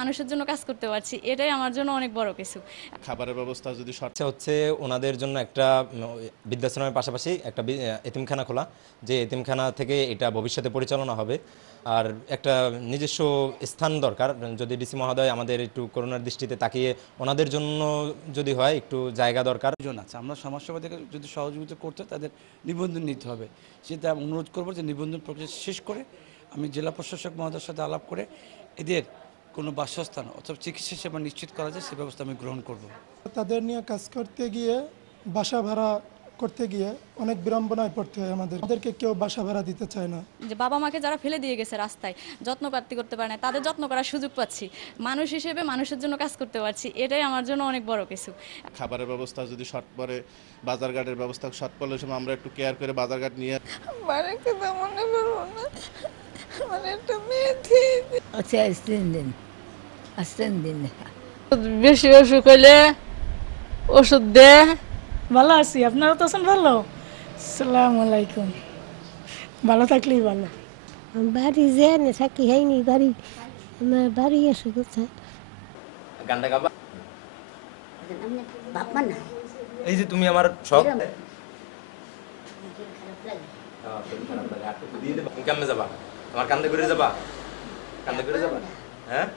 মানুষের জন্য কাজ করতে পারছি, এটাই আমার জন্য অনেক বড় কিছু। খাবারের ব্যবস্থা যদি ইচ্ছা হচ্ছে ওনাদের জন্য একটা বৃদ্ধাশ্রমের পাশাপাশি একটা এতিমখানা খোলা, যে এতিমখানা থেকে এটা ভবিষ্যতে পরিচালনা হবে। আর একটা নিজস্ব স্থান দরকার, যদি ডিসি মহোদয় আমাদের একটু করোনার দৃষ্টিতে তাকিয়ে ওনাদের জন্য যদি হয় একটু জায়গা দরকার। জন আছে, আমরা সমাজসেবাদেরকে যদি সহযোগিতা করতে তাদের নিবন্ধন নিতে হবে, সেটা অনুরোধ করবো যে নিবন্ধন প্রক্রিয়া শেষ করে আমি জেলা প্রশাসক মহোদয়ের সাথে আলাপ করে এদের কোনো বাসস্থান অথবা চিকিৎসা সেবা নিশ্চিত করা যায় সে ব্যবস্থা আমি গ্রহণ করব। তাদের নিয়ে কাজ করতে গিয়ে বাসা ভাড়া করতে গিয়ে অনেক বিড়ম্বনায় পড়তে হয় আমাদেরকে কেউ বাসা ভাড়া দিতে চায় না। যে বাবা মাকে যারা ফেলে দিয়ে গেছে রাস্তায়, যত্ন করতে পারে না, তাদের যত্ন করার সুযোগ পাচ্ছি, মানুষ হিসেবে মানুষের জন্য কাজ করতে পারছি, এটাই আমার জন্য অনেক বড় কিছু। খাবারের ব্যবস্থা যদি শর্ট পড়ে, বাজারঘাটের ব্যবস্থা শর্ট পড়লে সময় আমরা একটু কেয়ার করে বাজারঘাট নিয়ে বারেক কথা মনে করবো না, মানে একটা মেয়ে ঠিক আচ্ছা আসতেন দিন বেশি অসুখ হইলে ওষুধ দে। ভালো আছি, আপনারা তো আছেন ভালো? আসসালামু আলাইকুম। ভালো থাকলেই ভালো। বাড়ি যে থাকি হয়নি, বাড়ি আমার বাড়ি এসে কোথায় গানটা গাবা? বাপমা না এই যে তুমি আমার সব কেমনে যাবা? তোমার কান্দে করে যাবা? কান্দে করে যাবা? হ্যাঁ,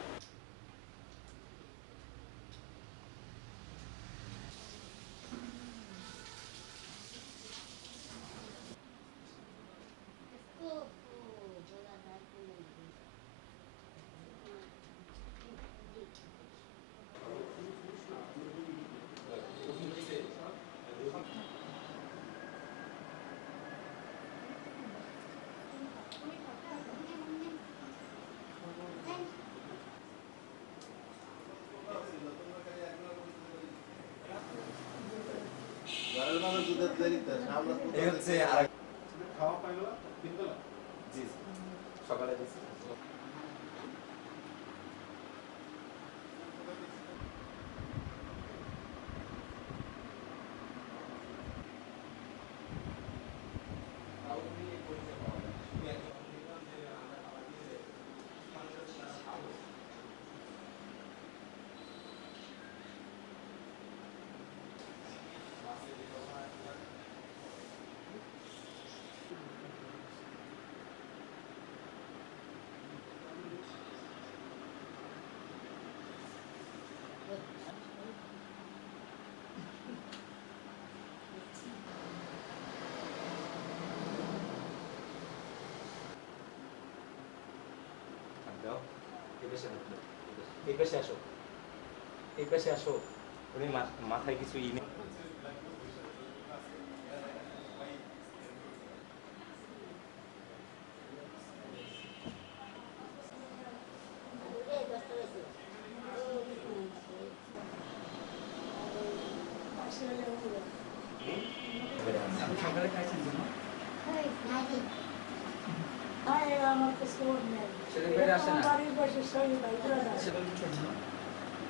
এই হচ্ছে আর খাওয়া পাইলো কিন্তু জি সকালে দিছি। এই পাশে আসো, এই পাশে আসো। উনি মাথায় কিছু ই নেই।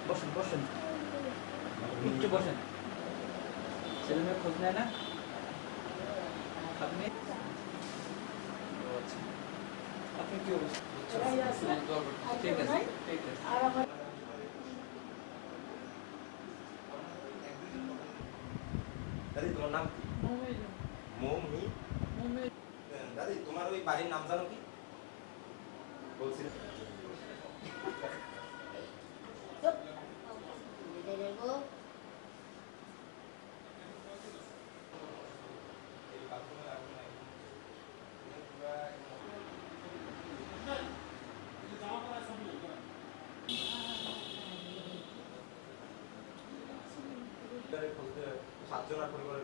বসেন বসেন একটু বসেন, ছেলে মেয়ে খোঁজ নেয় না আপনি? আপনি কি অবস্থা? ঠিক আছে ঠিক আছে। দাদি তোমার নাম কি? মৌমি। দাদি তোমার ওই বাড়ির নাম জানো কি? বলছিলাম সাতজনের পরিবারের